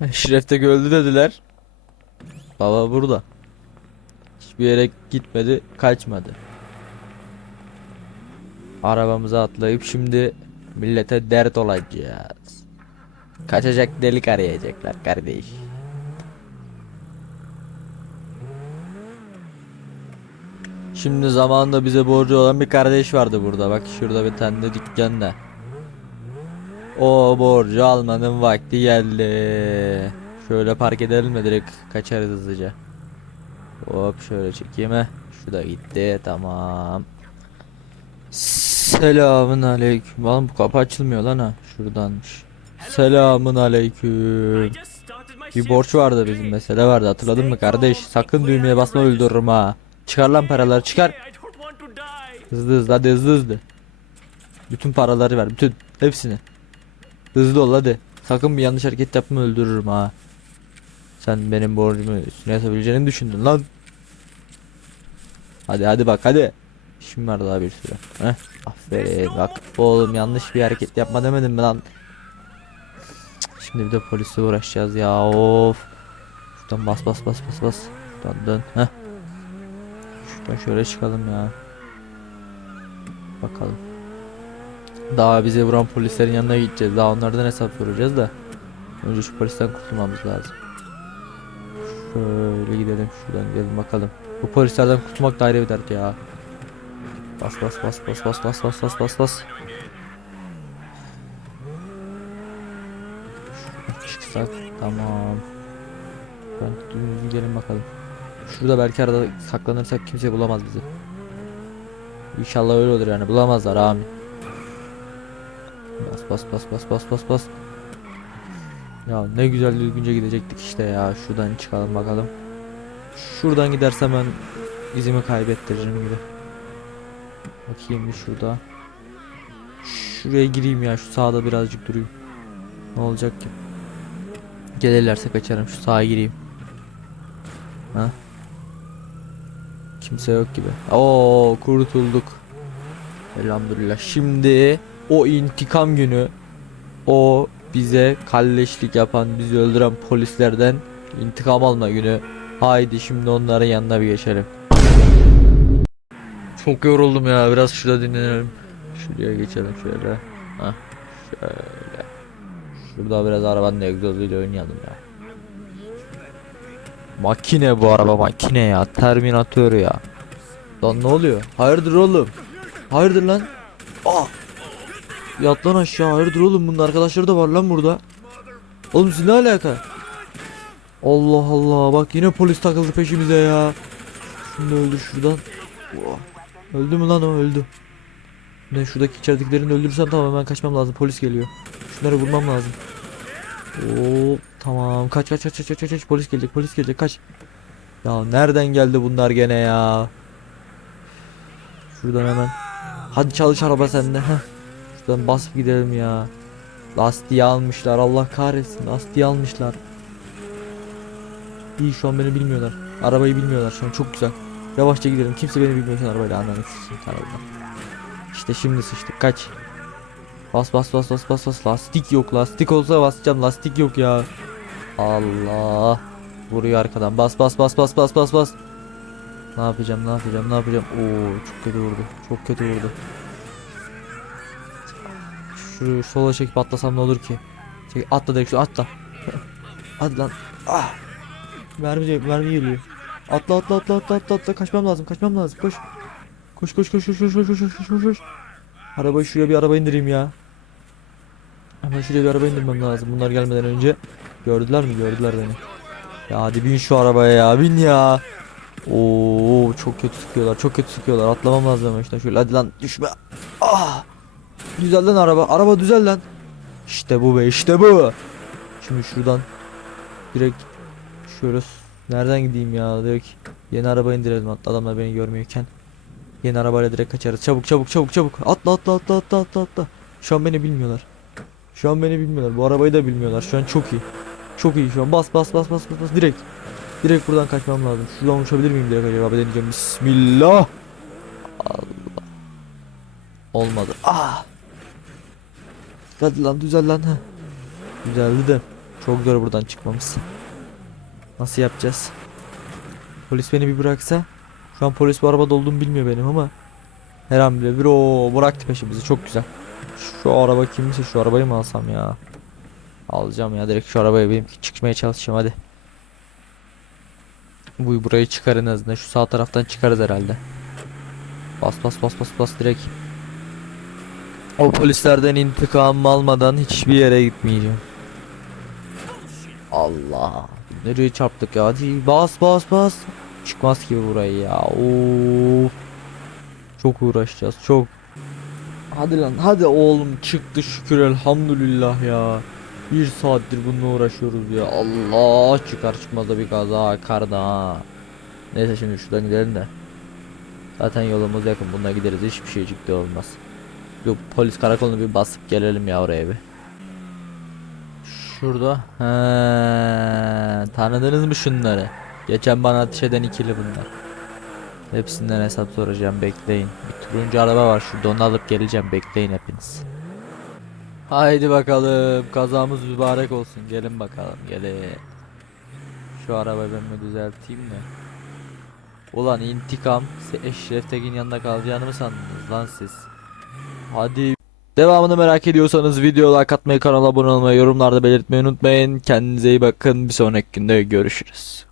Şirefte öldü dediler. Baba burada. Hiçbir yere gitmedi, kaçmadı. Arabamıza atlayıp şimdi millete dert olacağız. Kaçacak delik arayacaklar kardeş. Şimdi zamanında bize borcu olan bir kardeş vardı burada. Bak şurada bir tane de dükkanda. O borcu almanın vakti geldi. Şöyle park edelim mi direkt kaçarız hızlıca. Hop şöyle çekeyim he. Şu da gitti tamam. Selamın aleyküm. Lan bu kapı açılmıyor lan ha. Şuradanmış. Selamın aleyküm. Bir borç vardı bizim mesele vardı hatırladın mı kardeş? Sakın düğmeye basma öldürürüm ha. Çıkar lan paraları çıkar. Hızlı hızlı hadi hızlı hızlı. Bütün paraları ver bütün hepsini. Hızlı ol hadi. Sakın bir yanlış hareket yapma öldürürüm ha. Sen benim borcumu üstüne yatabileceğini düşündün lan. Hadi hadi bak hadi. İşim var daha bir sürü. Heh. Aferin bak oğlum yanlış bir hareket yapma demedim mi lan. Şimdi bir de polisle uğraşacağız ya of. Şuradan bas bas bas bas bas. Şuradan dön. Heh. Şuradan şöyle çıkalım ya. Bakalım. Daha bize vuran polislerin yanına gideceğiz. Daha onlardan hesap soracağız da. Önce şu polisten kurtulmamız lazım. Şöyle gidelim şuradan gidelim bakalım. Bu polislerden kurtulmak da ayrı bir dert ya. Bas bas bas bas bas bas bas bas bas bas. Çıksak tamam. Ben dümdüz gidelim bakalım. Şurada belki arada saklanırsak kimse bulamaz bizi. İnşallah öyle olur yani bulamazlar amin. Bas bas bas bas bas bas bas. Ya ne güzel düzgünce gidecektik işte ya. Şuradan çıkalım bakalım. Şuradan gidersem ben izimi kaybettiririm gibi. Bakayım bir şurada. Şuraya gireyim ya. Şu sağda birazcık durayım. Ne olacak ki? Gelirlerse kaçarım. Şu sağa gireyim. Ha? Kimse yok gibi. Oo kurtulduk. Elhamdülillah. Şimdi o intikam günü o bize kalleşlik yapan, bizi öldüren polislerden intikam alma günü. Haydi şimdi onların yanına bir geçelim. Çok yoruldum ya. Biraz şurada dinlenelim. Şuraya geçelim şöyle. Ha, şöyle. Şurada biraz arabanın egzozuyla oynayalım ya. Makine bu araba makine ya. Terminatör ya. Lan ne oluyor? Hayırdır oğlum? Hayırdır lan? Aa! Yat lan aşağı. Hayırdır oğlum? Bunun arkadaşları da var lan burada. Oğlum siz ne alaka? Allah Allah. Bak yine polis takıldı peşimize ya. Şunu öldür şuradan. Öldü mü lan o? Öldü. Ben şuradaki içeridekilerini öldürürsem tamam hemen kaçmam lazım. Polis geliyor. Şunları vurmam lazım. Oo tamam. Kaç kaç kaç kaç kaç kaç. Polis gelecek. Polis gelecek. Kaç. Ya nereden geldi bunlar gene ya? Şuradan hemen. Hadi çalış araba sende. Heh. Şuradan basıp gidelim ya. Lastiği almışlar. Allah kahretsin. Lastiği almışlar. İyi şu an beni bilmiyorlar. Arabayı bilmiyorlar şu an çok güzel. Yavaşça gidelim. Kimse beni bilmiyor şu an arabayla anlamak için. İşte şimdi sıçtık. Kaç. Bas bas bas bas bas bas. Lastik yok. Lastik olsa basacağım. Lastik yok ya. Allah. Vuruyor arkadan. Bas bas bas bas bas bas bas. Ne yapacağım? Ne yapacağım? Ne yapacağım? Oo çok kötü vurdu. Çok kötü vurdu. Şu sola çekip atlasam ne olur ki? Çek atla direkt şu atla. Hadi lan. Ah. Mermi mermi geliyor. Atla atla atla atla atla atla kaçmam lazım kaçmam lazım koş. Koş koş koş koş koş koş koş koş koş. Arabayı şuraya bir araba indireyim ya. Hemen şuraya bir araba indirmem lazım bunlar gelmeden önce. Gördüler mi? Gördüler beni. Ya hadi bin şu arabaya ya bin ya. Oo çok kötü sıkıyorlar çok kötü sıkıyorlar atlamam lazım şuradan şöyle hadi lan düşme. Ah. Düzel lan araba araba düzel lan. İşte bu be işte bu. Şimdi şuradan direkt şöyle nereden gideyim ya direkt yeni araba indirelim hatta adamlar beni görmüyorken. Yeni arabayla direkt kaçarız. Çabuk çabuk çabuk çabuk. Atla atla atla atla atla atla. Şu an beni bilmiyorlar. Şu an beni bilmiyorlar. Bu arabayı da bilmiyorlar. Şu an çok iyi. Çok iyi şu an. Bas bas bas bas bas bas direkt. Direkt buradan kaçmam lazım. Şuradan uçabilir miyim direkt acaba? Deneyeceğim. Bismillah. Allah. Olmadı. Ah. Hadi lan düzel lan. Heh. Düzeldi de. Çok zor buradan çıkmamız. Nasıl yapacağız? Polis beni bir bıraksa. Şu an polis bu arabada olduğumu bilmiyor benim ama. Her an bile bir o bıraktı peşimizi çok güzel. Şu araba kimse şu arabayı mı alsam ya? Alacağım ya direkt şu arabaya benim çıkmaya çalışacağım hadi. Bu burayı çıkar en azından şu sağ taraftan çıkarız herhalde. Bas bas bas bas bas direkt. O polislerden intikam almadan hiçbir yere gitmeyeceğim. Allah. Nereye çarptık ya? Hadi bas bas bas. Çıkmaz gibi burayı ya. Of. Çok uğraşacağız çok. Hadi lan hadi oğlum çıktı şükür elhamdülillah ya. Bir saattir bununla uğraşıyoruz ya. Allah çıkar çıkmaz da bir kaza karda. Neyse şimdi şuradan gidelim de. Zaten yolumuz yakın bununla gideriz hiçbir şeycik de olmaz. Yok polis karakolunu bir basıp gelelim ya oraya bir. Şurada. He, tanıdınız mı şunları? Geçen bana ateş eden ikili bunlar. Hepsinden hesap soracağım bekleyin. Bir turuncu araba var şurada onu alıp geleceğim bekleyin hepiniz. Haydi bakalım kazamız mübarek olsun gelin bakalım gelin. Şu arabayı ben mi düzelteyim mi? Ulan intikam Se- Eşref Tekin yanında kalacağını mı sandınız lan siz? Hadi Devamını merak ediyorsanız video like atmayı, kanala abone olmayı, yorumlarda belirtmeyi unutmayın. Kendinize iyi bakın. Bir sonraki günde görüşürüz.